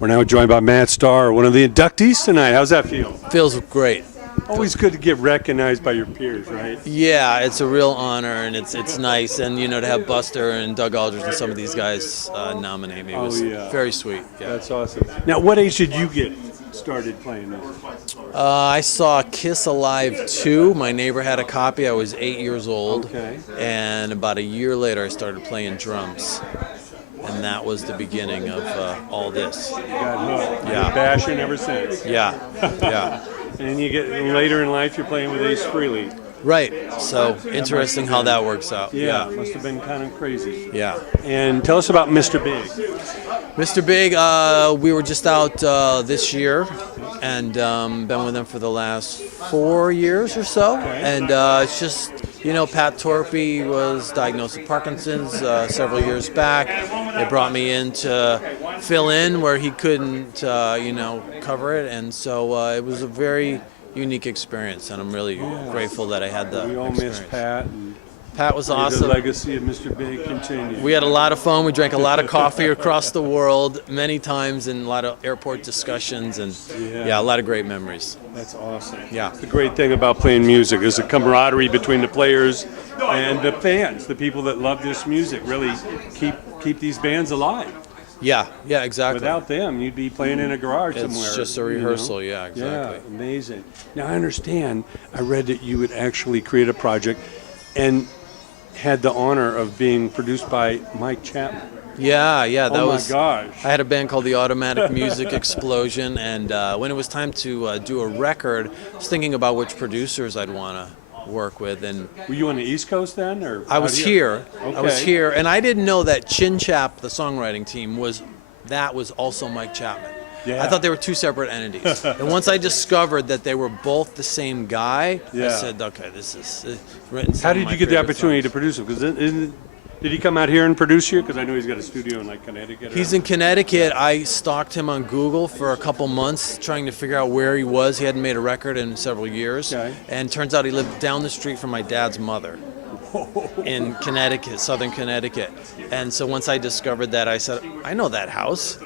We're now joined by Matt STARR, one of the inductees tonight. How's that feel? Feels great. Always good to get recognized by your peers, right? Yeah, it's a real honor, and it's nice, and to have Buster and Doug Aldridge and some of these guys nominate me was very sweet. Yeah. That's awesome. Now, what age did you get started playing this? I saw Kiss Alive 2. My neighbor had a copy. I was 8 years old, and about a year later, I started playing drums. And that was the beginning of all this. You got hooked. Yeah. Bashing ever since. Yeah, yeah. And you get later in life, you're playing with Ace Frehley. Right. So interesting how that works out. Yeah, must have been kind of crazy. Yeah. And tell us about Mr. Big. Mr. Big, we were just out this year, and been with them for the last 4 years or so. And it's just, Pat Torpy was diagnosed with Parkinson's several years back. They brought me in to fill in where he couldn't, cover it, and so it was a very unique experience, and I'm really grateful that I had the We all experience. miss Pat. And Pat was awesome. The legacy of Mr. Big continues. We had a lot of fun. We drank a lot of coffee across the world many times, and a lot of airport discussions, and a lot of great memories. That's awesome. Yeah. The great thing about playing music is the camaraderie between the players and the fans, the people that love this music, really keep these bands alive. Yeah, exactly. Without them, you'd be playing in a garage somewhere. It's just a rehearsal, yeah, exactly. Yeah, amazing. Now, I understand, I read that you would actually create a project and had the honor of being produced by Mike Chapman. Yeah, that was. Oh my gosh! I had a band called the Automatic Music Explosion, and when it was time to do a record, I was thinking about which producers I'd want to work with. And were you on the East Coast then, or I was here? Okay. I was here, and I didn't know that Chin Chap, the songwriting team, was also Mike Chapman. Yeah. I thought they were two separate entities. And once I discovered that they were both the same guy, I said, okay, this is written. How did you get the opportunity to produce him? Because did he come out here and produce you? Because I know he's got a studio in Connecticut. He's in Connecticut. I stalked him on Google for a couple months trying to figure out where he was. He hadn't made a record in several years. Okay. And turns out he lived down the street from my dad's mother in Connecticut, southern Connecticut. And so once I discovered that, I said, I know that house.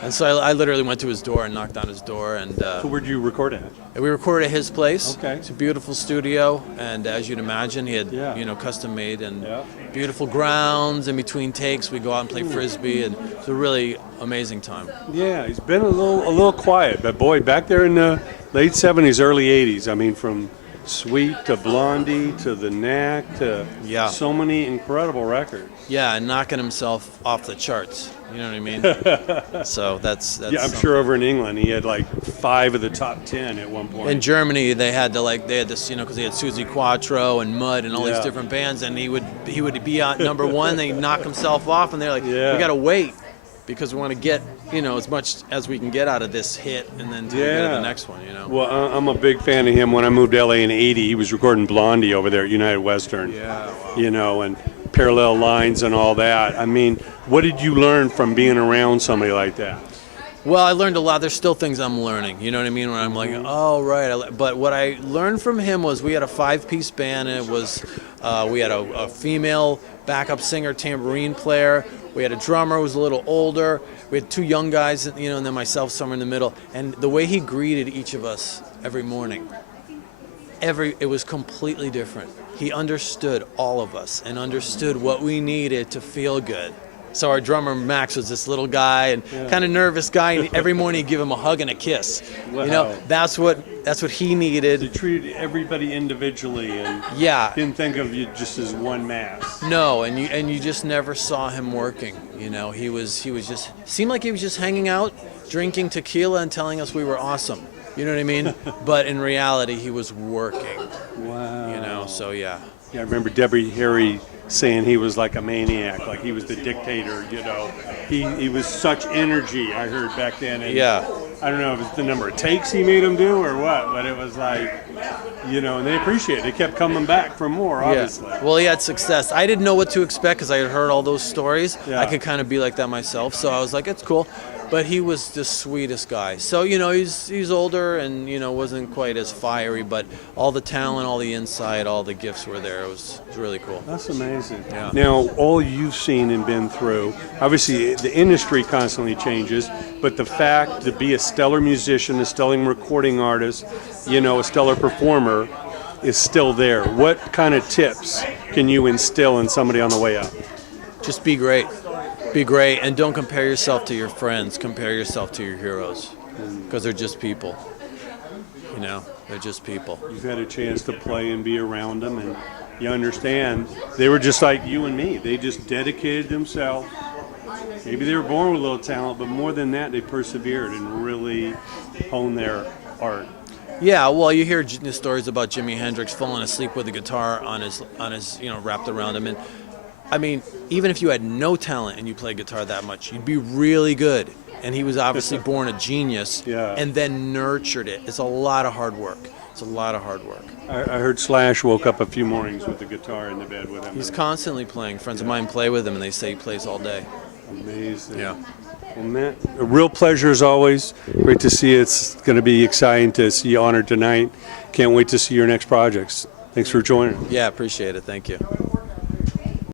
And so I literally went to his door and knocked on his door. And so where'd you record at? We recorded at his place. Okay. It's a beautiful studio, and as you'd imagine, he had custom made and beautiful grounds. In between takes, we go out and play frisbee, and it's a really amazing time. Yeah, he's been a little quiet, but boy, back there in the late '70s, early '80s. I mean, from Sweet to Blondie to The Knack to so many incredible records. Yeah, and knocking himself off the charts. You know what I mean? So that's yeah, I'm sure over in England he had like 5 of the top 10 at one point. In Germany they had this, because he had Suzi Quattro and Mud and all these different bands, and he would be on number one, then he'd knock himself off, and they're like, we gotta wait because we want to get as much as we can get out of this hit, and then to get to the next one. Well, I'm a big fan of him. When I moved to LA in '80, he was recording Blondie over there at United Western. Yeah. Wow. And Parallel Lines and all that. I mean, what did you learn from being around somebody like that? Well, I learned a lot. There's still things I'm learning. You know what I mean? When I'm like, oh, right. But what I learned from him was we had a 5-piece band, and it was we had a female backup singer, tambourine player. We had a drummer who was a little older. We had 2 young guys, and then myself somewhere in the middle. And the way he greeted each of us every morning, it was completely different. He understood all of us and understood what we needed to feel good. So our drummer Max was this little guy and kind of nervous guy, and every morning he'd give him a hug and a kiss. Wow. That's what he needed. He treated everybody individually and didn't think of you just as one mass. No, and you just never saw him working. He was just seemed like he was just hanging out, drinking tequila and telling us we were awesome. You know what I mean? But in reality, he was working. Wow. So yeah. Yeah, I remember Debbie Harry saying he was like a maniac, like he was the dictator, He was such energy, I heard back then. And I don't know if it's the number of takes he made him do or what, but it was like, and they appreciate it. They kept coming back for more, obviously. Yeah. Well, he had success. I didn't know what to expect because I had heard all those stories. I could kind of be like that myself, so I was like, it's cool. but he was the sweetest guy. So, you know, he's older and, you know, wasn't quite as fiery, but all the talent, all the insight, all the gifts were there. It was really cool. That's amazing. Yeah. Now, all you've seen and been through, obviously the industry constantly changes, but the fact to be a stellar musician, a stellar recording artist, you know, a stellar performer is still there. What kind of tips can you instill in somebody on the way up? Just be great. Be great, and don't compare yourself to your friends. Compare yourself to your heroes, because they're just people. You know, they're just people. You've had a chance to play and be around them, and you understand they were just like you and me. They just dedicated themselves. Maybe they were born with a little talent, but more than that, they persevered and really honed their art. Yeah, well, you hear stories about Jimi Hendrix falling asleep with a guitar on his, you know, wrapped around him, and I mean, even if you had no talent and you played guitar that much, you'd be really good. And he was obviously born a genius, yeah, and then nurtured it. It's a lot of hard work. It's a lot of hard work. I heard Slash woke up a few mornings with the guitar in the bed with him. He's constantly playing. Friends of mine play with him, and they say he plays all day. Amazing. Yeah. Well, Matt, a real pleasure as always. Great to see you. It's going to be exciting to see you honored tonight. Can't wait to see your next projects. Thanks for joining. Yeah, appreciate it. Thank you.